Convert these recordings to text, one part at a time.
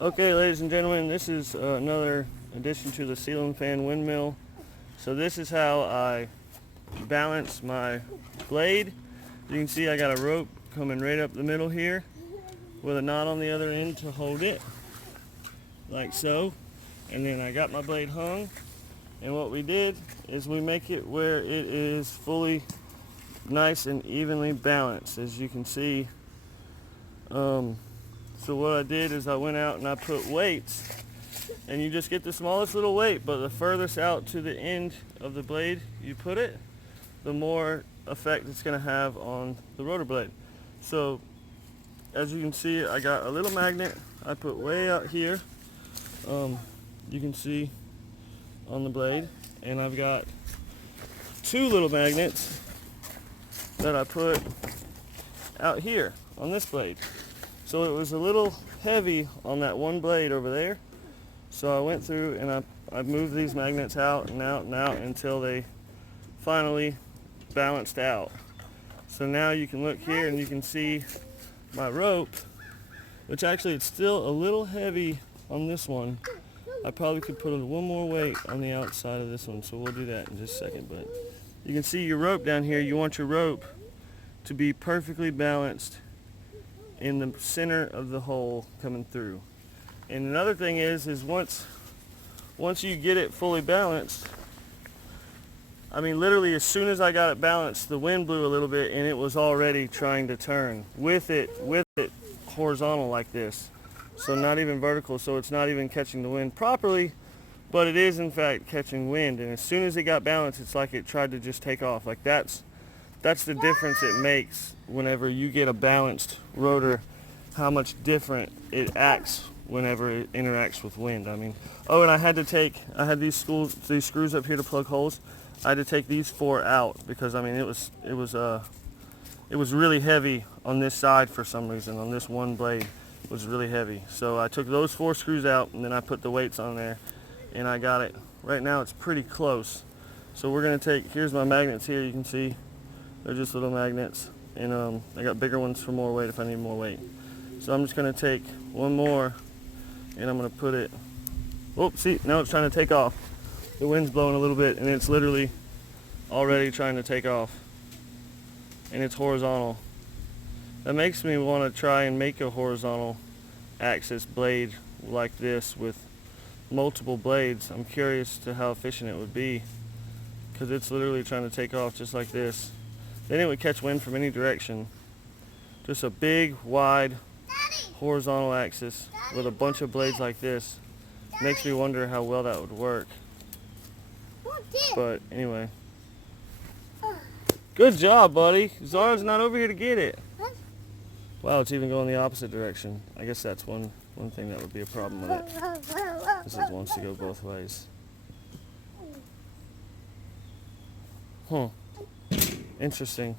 Okay, ladies and gentlemen, this is another addition to the ceiling fan windmill. So this is how I balance my blade. You can see I got a rope coming right up the middle here with a knot on the other end to hold it, like so. And then I got my blade hung, and what we did is we make it where it is fully nice and evenly balanced, as you can see. So what I did is I went out and I put weights, and you just get the smallest little weight, but the furthest out to the end of the blade you put it, the more effect it's going to have on the rotor blade. So as you can see, I got a little magnet I put way out here, you can see on the blade, and I've got two little magnets that I put out here on this blade. So it was a little heavy on that one blade over there. So I went through and I moved these magnets out and out and out until they finally balanced out. So now you can look here and you can see my rope, which actually it's still a little heavy on this one. I probably could put one more weight on the outside of this one, so we'll do that in just a second. But you can see your rope down here. You want your rope to be perfectly balanced in the center of the hole coming through. And another thing is once you get it fully balanced, I mean literally as soon as I got it balanced, the wind blew a little bit and it was already trying to turn with it horizontal like this. So not even vertical, so it's not even catching the wind properly, but it is in fact catching wind. And as soon as it got balanced, it's like it tried to just take off. Like that's the difference it makes whenever you get a balanced rotor, how much different it acts whenever it interacts with wind. I mean, oh, and I had these screws up here to plug holes. I had to take these 4 out because I mean it was really heavy on this side for some reason. On this one blade it was really heavy. So I took those 4 screws out and then I put the weights on there and I got it. Right now it's pretty close. So we're gonna here's my magnets here, you can see. They're just little magnets, and I got bigger ones for more weight if I need more weight. So I'm just going to take one more, and I'm going to put it, oh, see, now it's trying to take off. The wind's blowing a little bit, and it's literally already trying to take off, and it's horizontal. That makes me want to try and make a horizontal axis blade like this with multiple blades. I'm curious to how efficient it would be, because it's literally trying to take off just like this. Then it would catch wind from any direction. Just a big, wide, horizontal axis with a bunch of blades like this. Makes me wonder how well that would work. But anyway. Good job, buddy. Zara's not over here to get it. Wow, it's even going the opposite direction. I guess that's one thing that would be a problem with it, because it wants to go both ways. Huh. Interesting.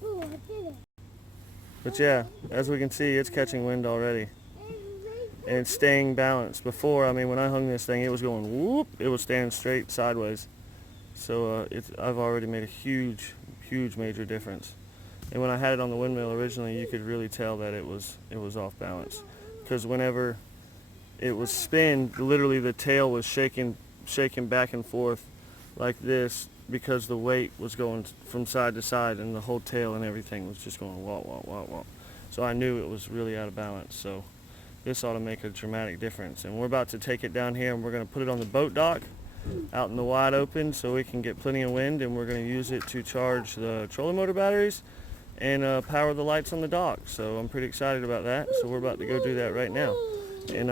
But yeah, as we can see, it's catching wind already. And it's staying balanced. Before, I mean, when I hung this thing, it was going whoop, it was standing straight sideways. So I've already made a huge major difference. And when I had it on the windmill originally, you could really tell that it was off balance. Because whenever it was spin, literally the tail was shaking back and forth like this, because the weight was going from side to side and the whole tail and everything was just going wah, wah, wah, wah. So I knew it was really out of balance. So this ought to make a dramatic difference. And we're about to take it down here and we're going to put it on the boat dock out in the wide open so we can get plenty of wind, and we're going to use it to charge the trolling motor batteries and power the lights on the dock. So I'm pretty excited about that. So we're about to go do that right now. And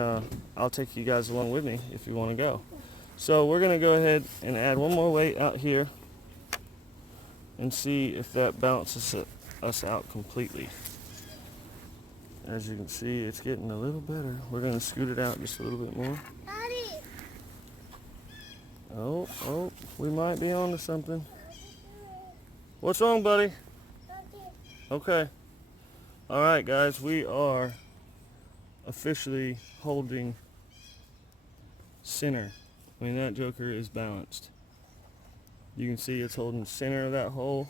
I'll take you guys along with me if you want to go. So we're going to go ahead and add one more weight out here and see if that balances us out completely. As you can see, it's getting a little better. We're going to scoot it out just a little bit more. Daddy. Oh, we might be on to something. What's wrong, buddy? Daddy. Okay. All right, guys, we are officially holding center. I mean, that joker is balanced. You can see it's holding the center of that hole.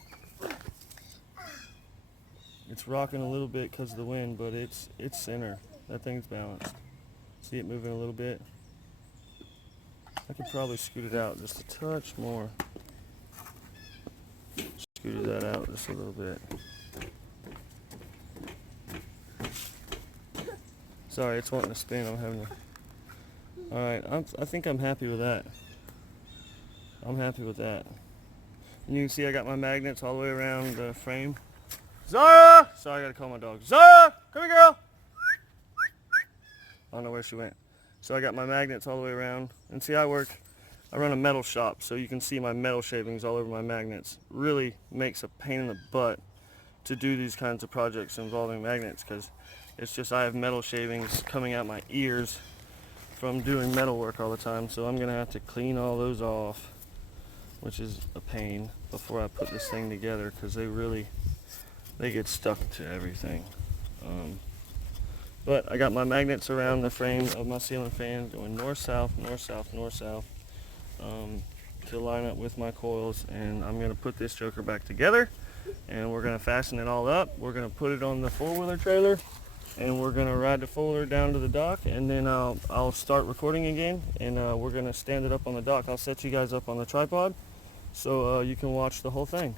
It's rocking a little bit because of the wind, but it's center. That thing's balanced. See it moving a little bit? I could probably scoot it out just a touch more. Scooted that out just a little bit. Sorry, it's wanting to spin. I'm having to... Alright, I think I'm happy with that. I'm happy with that. And you can see I got my magnets all the way around the frame. Zara! Sorry, I gotta call my dog. Zara! Come here, girl! I don't know where she went. So I got my magnets all the way around. And see, I run a metal shop, so you can see my metal shavings all over my magnets. Really makes a pain in the butt to do these kinds of projects involving magnets, because it's just I have metal shavings coming out my ears from doing metal work all the time. So I'm gonna have to clean all those off, which is a pain, before I put this thing together, because they get stuck to everything. But I got my magnets around the frame of my ceiling fan going north, south, north, south, north, south, to line up with my coils. And I'm going to put this joker back together, and we're going to fasten it all up. We're going to put it on the four-wheeler trailer, and we're going to ride the four-wheeler down to the dock, and then I'll start recording again, and we're going to stand it up on the dock. I'll set you guys up on the tripod so you can watch the whole thing,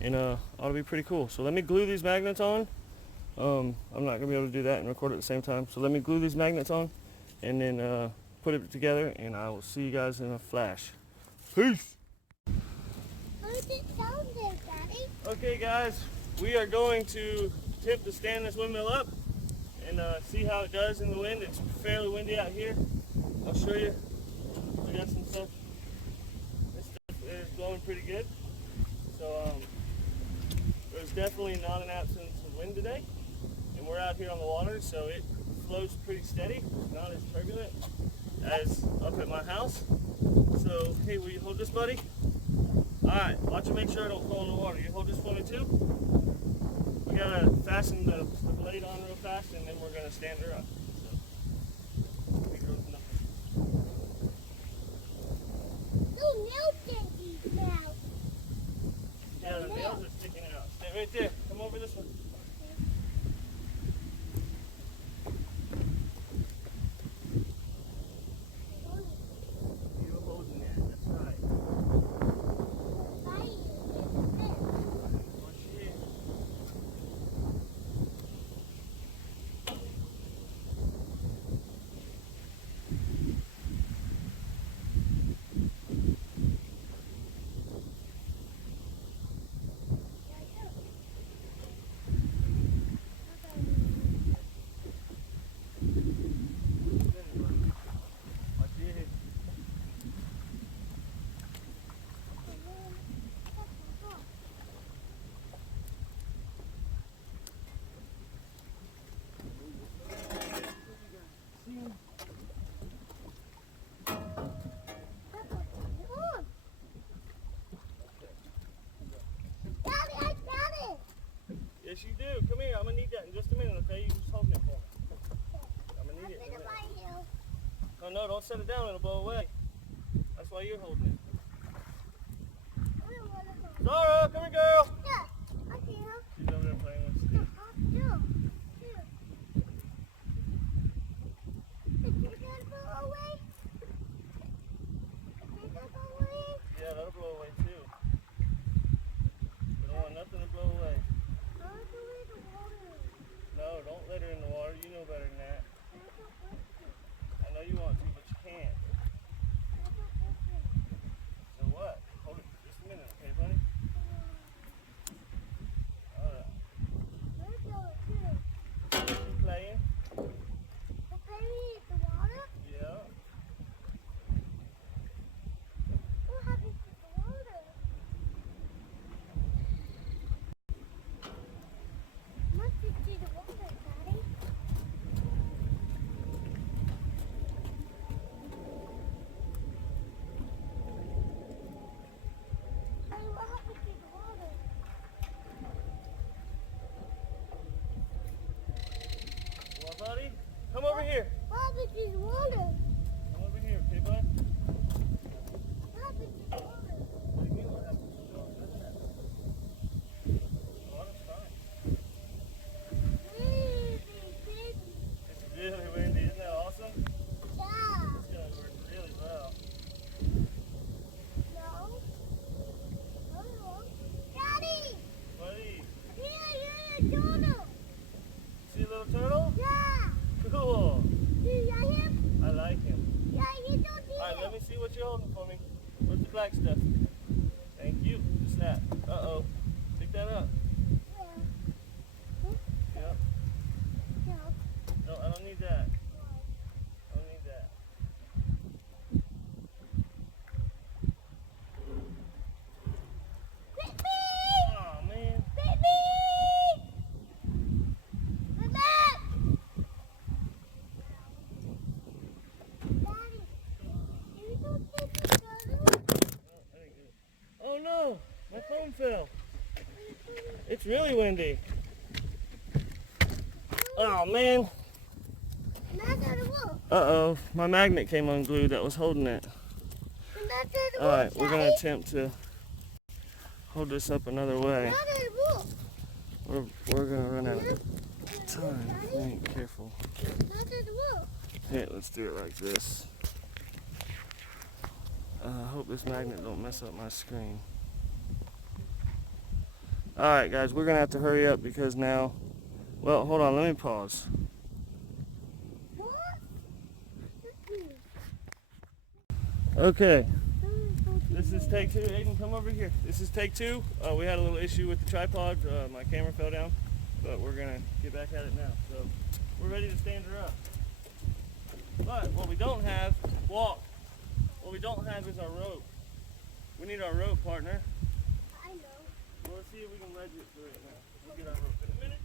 and ought to be pretty cool. So let me glue these magnets on. I'm not going to be able to do that and record at the same time. So let me glue these magnets on and then put it together, and I will see you guys in a flash. Peace! How's it sound there, Daddy? Okay guys, we are going to attempt to stand this windmill up and see how it does in the wind. It's fairly windy out here. I'll show you. We got some stuff. This stuff is blowing pretty good. So there's definitely not an absence of wind today. And we're out here on the water, so it flows pretty steady, not as turbulent as up at my house. So, hey, will you hold this, buddy? Alright, watch it, make sure it don't fall in the water. You hold this for me too? We gotta fasten the blade on real fast, and then we're gonna stand her up. No nails sticking out. Yeah, the nails are sticking out. Stay right there. Come over this one. Yes, you do. Come here. I'm going to need that in just a minute, okay? You just hold it for me. I'm going to need it in a minute. Oh, no, don't set it down. It'll blow away. That's why you're holding it. Zara, come here, girl. Yeah, I see her. She's over there playing with Steve. Yeah, that'll blow away too. We don't want nothing to blow away. No, don't let her in the water. You know better than that. I know you want to, but you can't. So what? Hold it just a minute, okay, buddy? back stuff. Thank you. What's that? Uh-oh. Pick that up. Yep. No, I don't need that. I don't need that. Oh, man. Oh no, my phone fell. It's really windy. Oh man. Uh-oh, my magnet came unglued that was holding it. Alright, we're going to attempt to hold this up another way. We're going to run out of time. We ain't careful. Here, let's do it like this. I hope this magnet don't mess up my screen. Alright guys, we're going to have to hurry up because now... Well, hold on, let me pause. Okay, this is take 2. Aiden, come over here. This is take 2. We had a little issue with the tripod. My camera fell down, but we're going to get back at it now. So, we're ready to stand her up. But what we don't have, what we don't have is our rope. We need our rope, partner. I know. Well, let's see if we can ledge it through it now. We'll get our rope in a minute.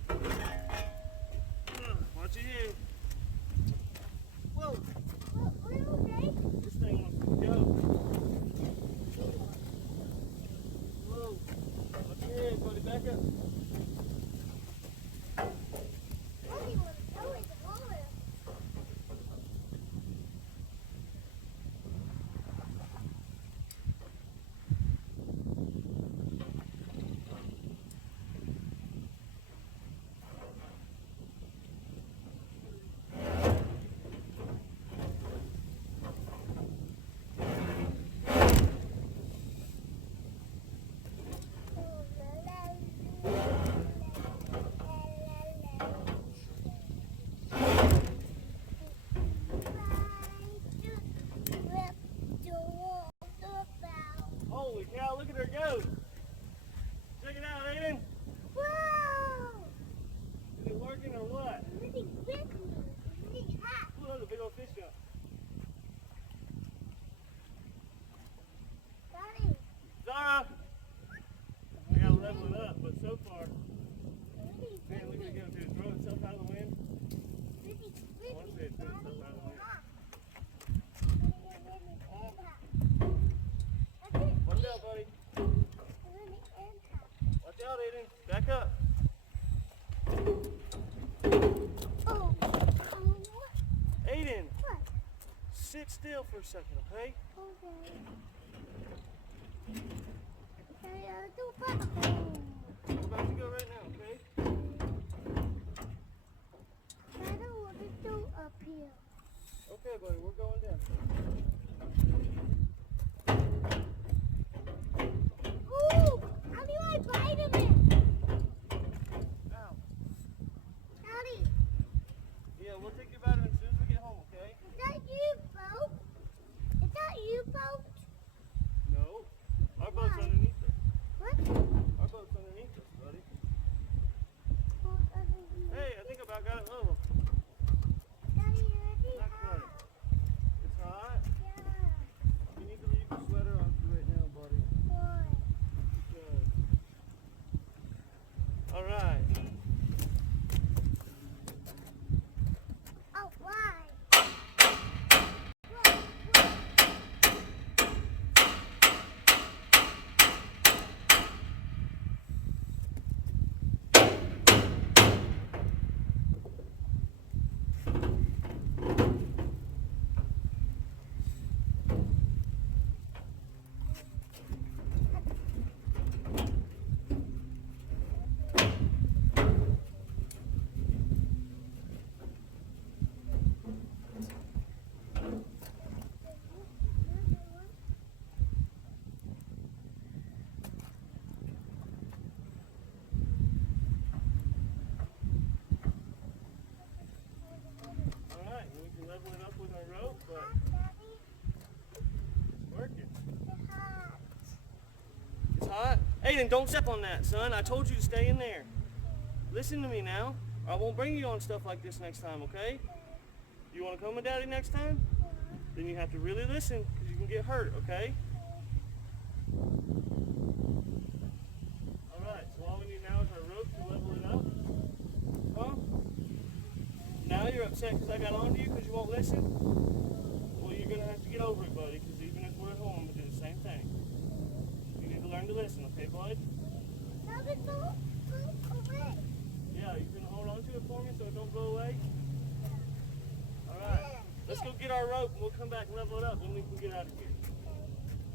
Watch your head. Whoa. Are you okay? This thing wants to go. Whoa. Watch your head, buddy. Back up. I don't even want to go in the water. Holy cow, look at her go. Check it out, Aiden. Wow! Is it working or what? Really big. Really hot. Ooh, there's a big old fish jump. Daddy. Zara! I gotta level it up, but so far, Really man, look at it go, dude. Throw itself out of the wind. Once it threw itself out of the wind. Watch out, buddy. Watch out, Aiden. Back up. Aiden, sit still for a second, okay? We're about to go right now, okay? I don't want to do up here. Okay, buddy, we're going down. Ooh! How do I bite him? Ow. Daddy, Yeah, we'll take your vitamin as soon as we get home, okay? is that you, boat? Is that you, boat? No. Our boat's underneath us. What? Our boat's underneath us, buddy. Boat underneath. Hey, I think about got it level. Daddy, you ready? Not quite. It's hot. Yeah. Aiden, don't step on that, son. I told you to stay in there. Listen to me now. I won't bring you on stuff like this next time, okay? You want to come with Daddy next time? Then you have to really listen, because you can get hurt, okay? Alright, so all we need now is our rope to level it up. Huh? Now you're upset because I got on to you because you won't listen? Well, you're going to have to get over it, buddy, because even if we're at home, we do the same thing. You need to learn to listen, okay, bud? Now it's all away. Yeah, you can hold on to it for me so it don't go away? Alright, let's go get our rope and we'll come back and level it up and we can get out of here.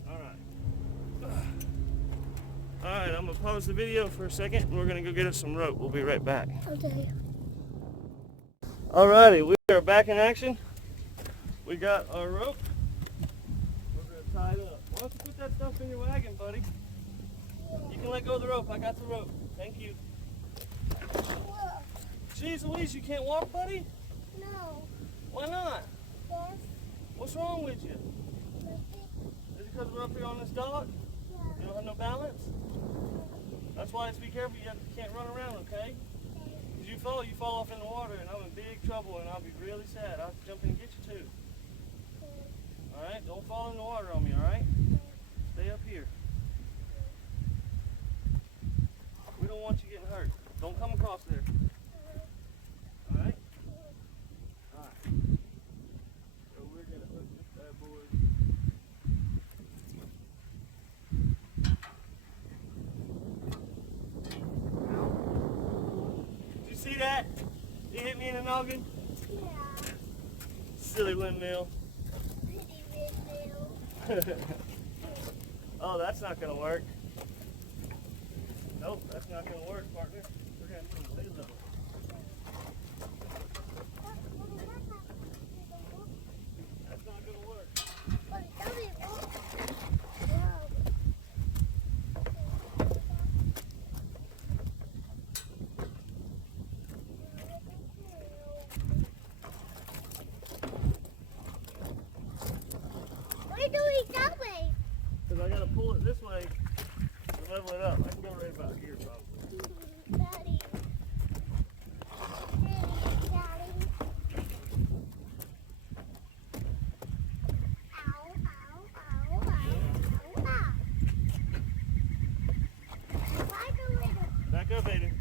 Alright. Alright, I'm going to pause the video for a second and we're going to go get us some rope. We'll be right back. Okay. Alrighty, we are back in action. We got our rope. We're going to tie it up. Why don't you put that stuff in your wagon, buddy? You can let go of the rope. I got the rope. Thank you. Jeez Louise, you can't walk, buddy? No. Why not? Yes. What's wrong with you? Is it because we're up here on this dock? You don't have no balance? That's why it's be careful. You can't run around, okay? Because you fall off in the water, and I'm in big trouble, and I'll be really sad. I'll have to jump in and get you, too. All right? Don't fall in the water on me, all right? Stay up here. We don't want you getting hurt. Don't come across there. All right? All right. So we're going to hook this bad boy. Did you see that? You hit me in the noggin? Yeah. Silly windmill. Pretty windmill. Oh, that's not going to work. Nope, that's not going to work, partner. We're going to put a lid level. That's not going to work. But it doesn't work. What are you doing that way? Because I got to pull it this way to level it up. I can go right about here, probably. Daddy. Daddy. Ow, ow, ow, ow, ow. Back a little. Back up, Aiden.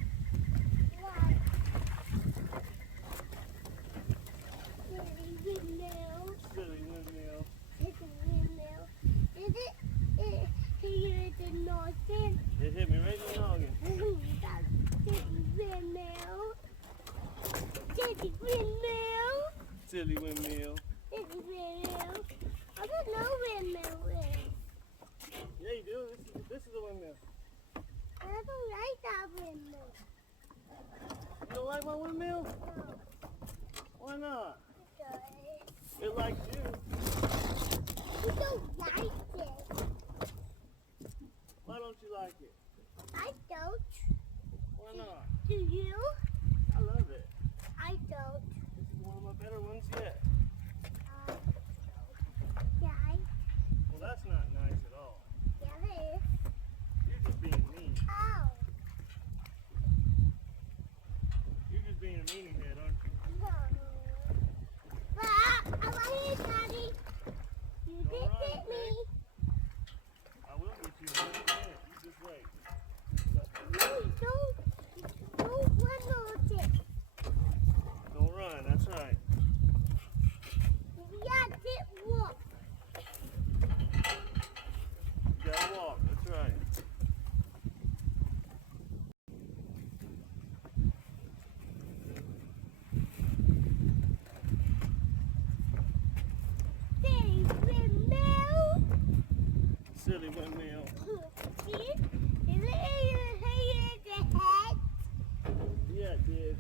Why? Silly windmill. Silly windmill. It's a windmill. Is it? Here the noggin. It hit me right in the noggin. Silly windmill. Silly windmill. Silly windmill. Silly windmill. I don't know windmill is. Yeah, you do. This is a windmill. I don't like that windmill. You don't like my windmill? No. Why not? Because It likes you. you don't like it. Why don't you like it? I don't. Why not? Do you? I love it. I don't. This is one of my better ones yet. Yeah, Well, that's not nice at all. yeah, it is. You're just being mean. Ow. You're just being a meanie head, aren't you? No. Ah, I'm right here, Daddy. You All did right, hit me. I will get you in a minute. You just wait. No, you don't. Don't run on it. Don't run, that's right. Yeah, did walk. You gotta walk, that's right. Silly windmill. Silly windmill. See it? Is it here the head? Yeah, it did.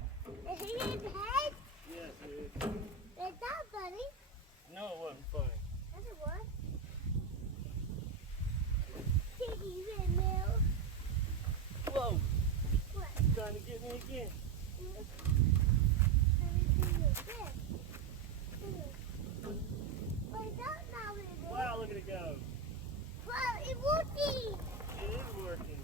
Is it in the head? Yeah, it did. Is that funny? No, it wasn't funny. Yes, it was. Silly windmill. Whoa, What? you trying to get me again. Everything is good. What is that now? Wow, look at it go. Wow, it's working. It is working.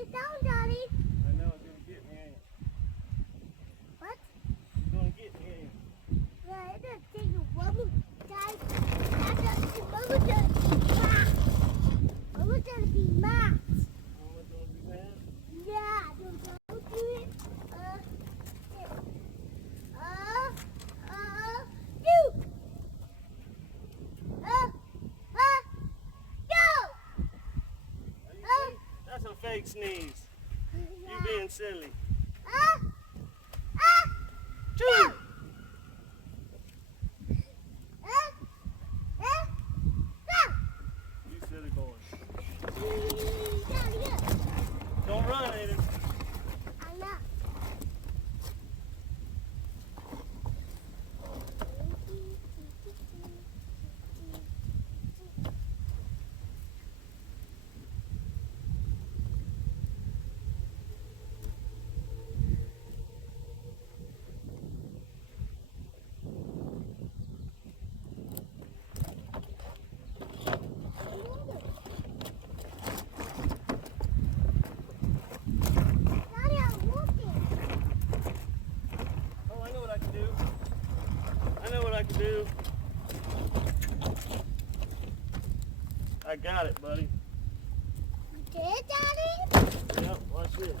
Sit down, Daddy. I know it's gonna get me, ain't it? What? It's gonna get me, ain't it? Yeah, it's gonna take you one more time. Mama's gonna be mad. Mama's gonna be mad. Mama's gonna be mad? Yeah, don't do it. You. Go. That's a fake sneeze. You being silly. Choo! You silly boy. Don't run, Aiden. I know. Oh, I know what I can do. I know what I can do. I got it, buddy. You did, Daddy? Yep, watch this.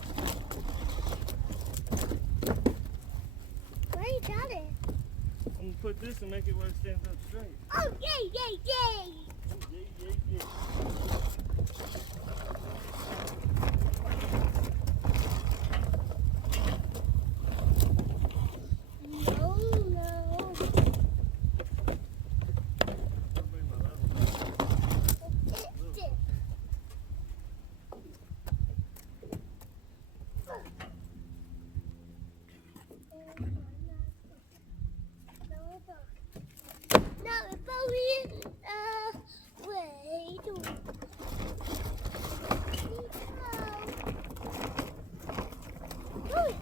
Where you got it? I'm gonna put this and make it where it stands up straight. Oh, yay, yay, yay! Yay, yay, yay. No, no. Bring my level. It's it. No, it's only, wait. Wait.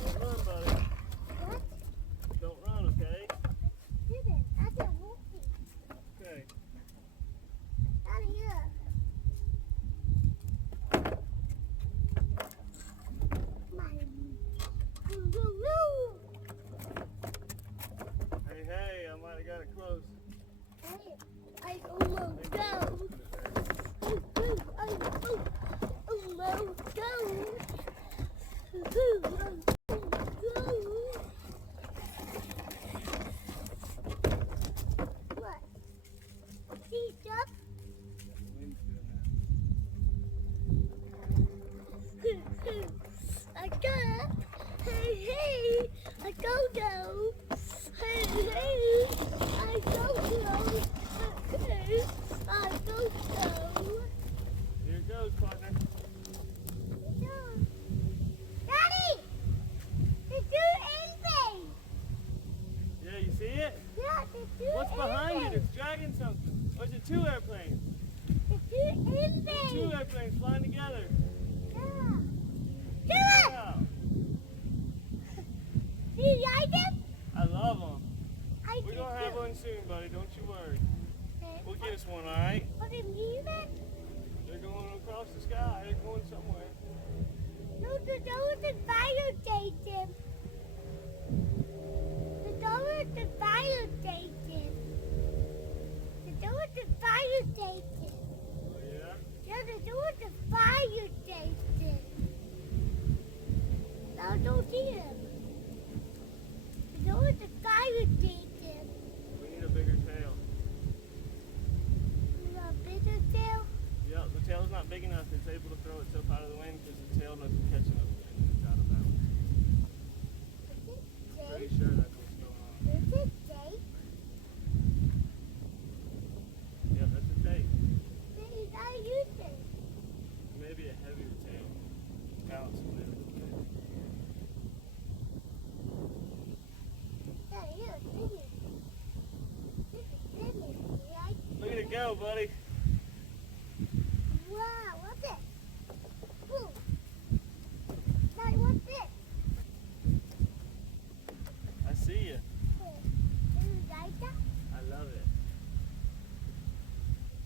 Don't run, buddy. What? Don't run, okay? Didn't. I didn't walk it. Okay. Out of here. Hey, I might have got it close. I almost go. I almost go. What? See, up? I got it. Hey, hey, I don't know. Hey, hey, I don't know. Hey, I don't know. Here it goes, partner. Daddy! They do anything! Yeah, you see it? Yeah, they do What's behind it? anything. It's dragging something. Or is it two airplanes? They do anything! Two airplanes flying together. Yeah. Do it! Wow. Do you like it? I love them. I We're do going to have too. one soon, buddy. Don't you worry. Okay. We'll get us one, all right? What do you mean it? They're going across the sky. They're going somewhere. No, the fire station. The fire station. The fire station. Oh, yeah? Yeah, the fire station. No, don't see him. The fire station. We need a bigger tail. You want a bigger tail? Yeah, the tail's not big enough. It's able to throw itself out of the wind because the tail doesn't catch it up and it's out of bounds. Pretty sure that's what's going on. Is it safe? Yeah, that's a tail. Then you gotta use it. Maybe a heavier tail. Balance a little bit. Yeah, here, bring it. Bring it, right? Look at it go, buddy. Wow, what's it? Ooh. Daddy, what's it? I see you. Do you like that? I love it.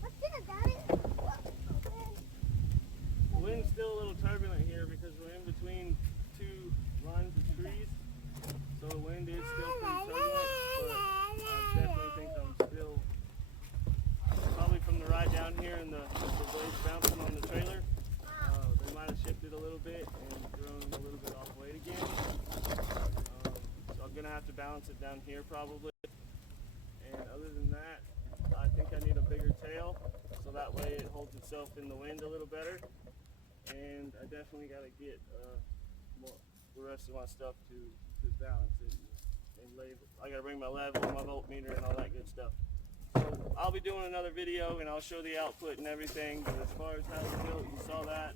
What's it, Daddy? What? balance it down here probably. And other than that, I think I need a bigger tail so that way it holds itself in the wind a little better. And I definitely got to get the rest of my stuff to balance it and label. I got to bring my level, my voltmeter, and all that good stuff. So I'll be doing another video and I'll show the output and everything. But as far as how it's built, you saw that,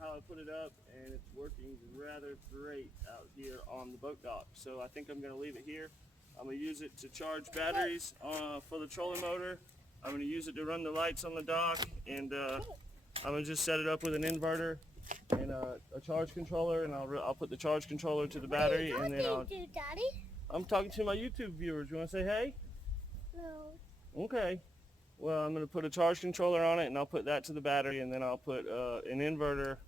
how I put it up, and it's working rather great out here on the boat dock. So I think I'm going to leave it here. I'm going to use it to charge batteries for the trolling motor. I'm going to use it to run the lights on the dock, and I'm going to just set it up with an inverter and a charge controller, and I'll put the charge controller to the battery, and then I'm talking to my YouTube viewers. You want to say hey? No. Okay. Well, I'm going to put a charge controller on it, and I'll put that to the battery, and then I'll put an inverter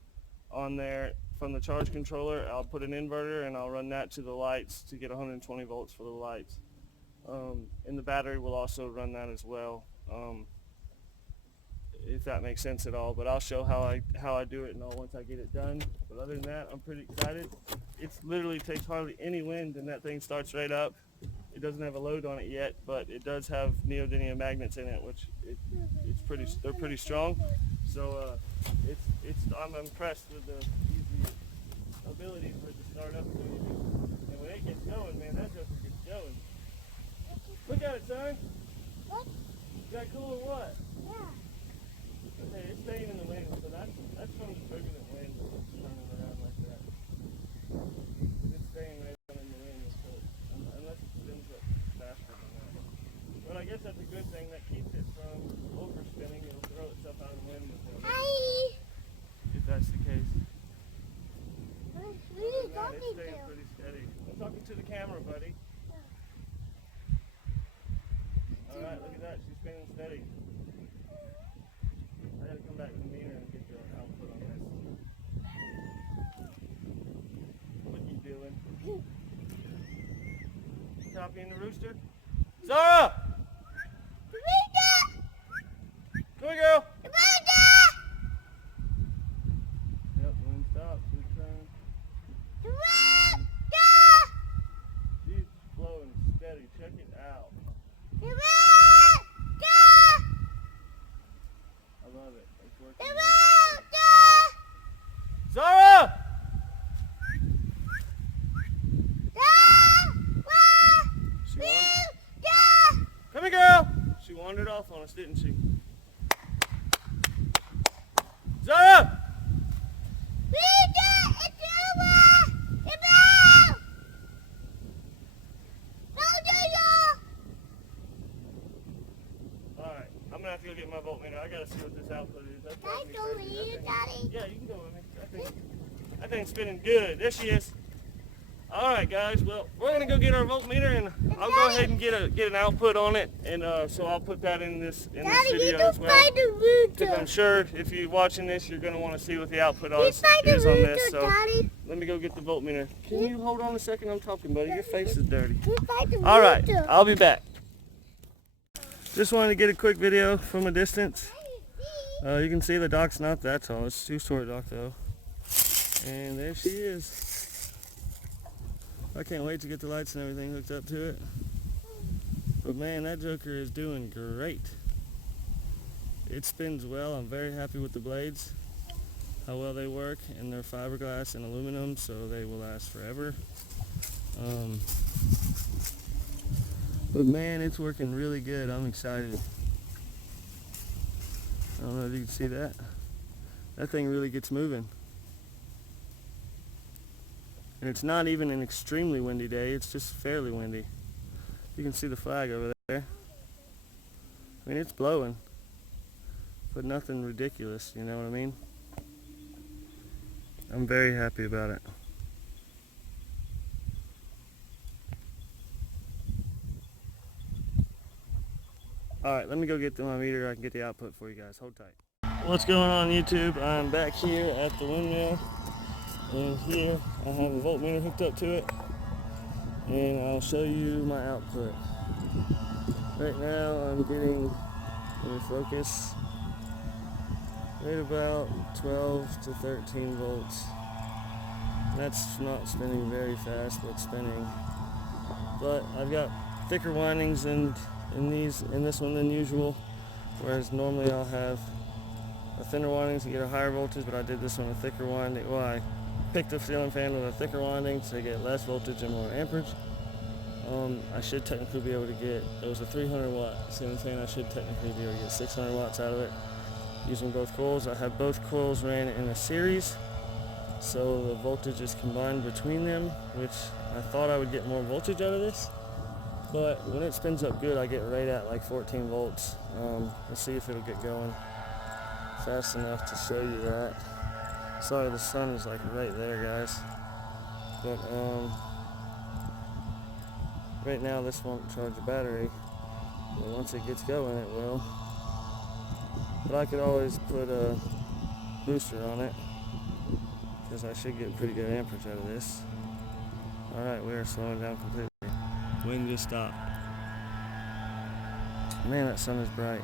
on there from the charge controller. I'll put an inverter, and I'll run that to the lights to get 120 volts for the lights. And the battery will also run that as well, if that makes sense at all. But I'll show how I do it and all once I get it done. But other than that, I'm pretty excited. It literally takes hardly any wind, and that thing starts right up. It doesn't have a load on it yet, but it does have neodymium magnets in it, which they're pretty strong. So I'm impressed with the easy ability for it to start up. And when it gets going, man, that joker gets going. Look at it, son. What? Is that cool or what? Yeah. Okay, it's staying in the wind, so that's from the turbulent wind turning around like that. It's staying right down in the wind, so unless it spins up faster than that. But I guess that's a good thing. That keeps it from overspinning. It'll throw itself out of the wind Hi. if that's the case. Who are you talking It's staying to? pretty steady. I'm talking to the camera, buddy. Alright, look at that. She's spinning steady. I gotta come back to the meter and get the output on this. What you doing? Copying the rooster? Zara! Come here, girl! Yep, wind stops. Good turn. She's flowing steady. Check it out. I love it. It's working. Zara! Come here, girl! She wandered off on us, didn't she? Zara! Alright, I'm gonna have to go get my voltmeter. I gotta see what this output is. That's Can I driving me go crazy. with you, Daddy? Yeah, you can go with me. That thing's spinning good. There she is. Alright guys, well, we're gonna go get our voltmeter, and I'll go ahead and get an output on it, and so I'll put that in this video as well. Because I'm sure if you're watching this, you're gonna want to see what the output is on this. So let me go get the voltmeter. Can you hold on a second? I'm talking, buddy. Your face is dirty. Alright, I'll be back. Just wanted to get a quick video from a distance. You can see the dock's not that tall. It's a 2-story dock though. And there she is. I can't wait to get the lights and everything hooked up to it. But man, that joker is doing great. It spins well. I'm very happy with the blades, how well they work, and they're fiberglass and aluminum, so they will last forever. But man, it's working really good. I'm excited. I don't know if you can see that. That thing really gets moving. And it's not even an extremely windy day, it's just fairly windy. You can see the flag over there. I mean, it's blowing, but nothing ridiculous, you know what I mean? I'm very happy about it. Alright, let me go get to my meter. I can get the output for you guys. Hold tight. What's going on YouTube? I'm back here at the windmill. And here I have a voltmeter hooked up to it, and I'll show you my output. Right now I'm getting, let me focus, right about 12 to 13 volts. That's not spinning very fast, but spinning. but I've got thicker windings in this one than usual, whereas normally I'll have a thinner windings to get a higher voltage, but I did this one with thicker winding. Well, I picked the ceiling fan with a thicker winding to get less voltage and more amperage. I should technically be able to get, it was a 300 watt ceiling fan, I should technically be able to get 600 watts out of it using both coils. I have both coils ran in a series, so the voltage is combined between them, which I thought I would get more voltage out of this, but when it spins up good I get right at like 14 volts. Let's see if it'll get going fast enough to show you that. Sorry, the sun is like right there, guys, but right now this won't charge the battery, but once it gets going it will. But I could always put a booster on it, because I should get pretty good amperage out of this. Alright, we are slowing down completely. Wind just stopped. Man, that sun is bright.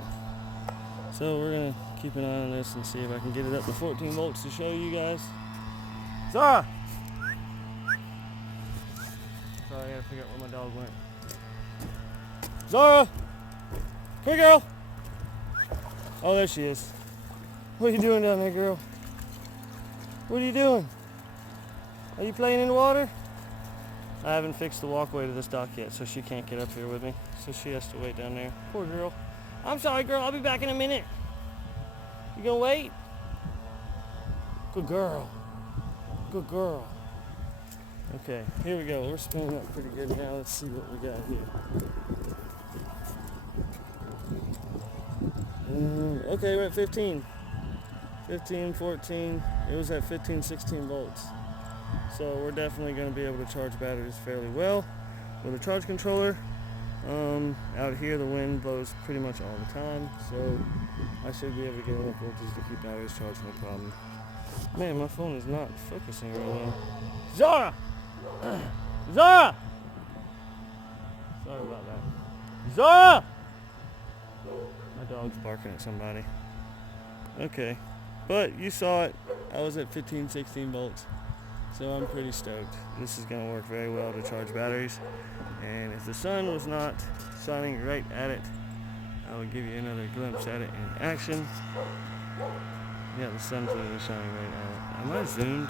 So we're going to keep an eye on this and see if I can get it up to 14 volts to show you guys. Zara! Sorry, I gotta figure out where my dog went. Zara! Come here, girl! Oh, there she is. What are you doing down there, girl? What are you doing? Are you playing in the water? I haven't fixed the walkway to this dock yet, so she can't get up here with me. So she has to wait down there. Poor girl. I'm sorry, girl. I'll be back in a minute. You gonna wait? Good girl. Good girl. Okay, here we go. We're spinning up pretty good now. Let's see what we got here. Okay, we're at 15, 14. It was at 15, 16 volts. So we're definitely going to be able to charge batteries fairly well with a charge controller. Out here the wind blows pretty much all the time, so I should be able to get enough voltage to keep batteries charged, no problem. Man, my phone is not focusing real well. Zara! Zara! Sorry about that. Zara! My dog's barking at somebody. Okay, but you saw it. I was at 15, 16 volts. So I'm pretty stoked. This is going to work very well to charge batteries. And if the sun was not shining right at it, I would give you another glimpse at it in action. Yeah, the sun's literally shining right at it. Am I zoomed?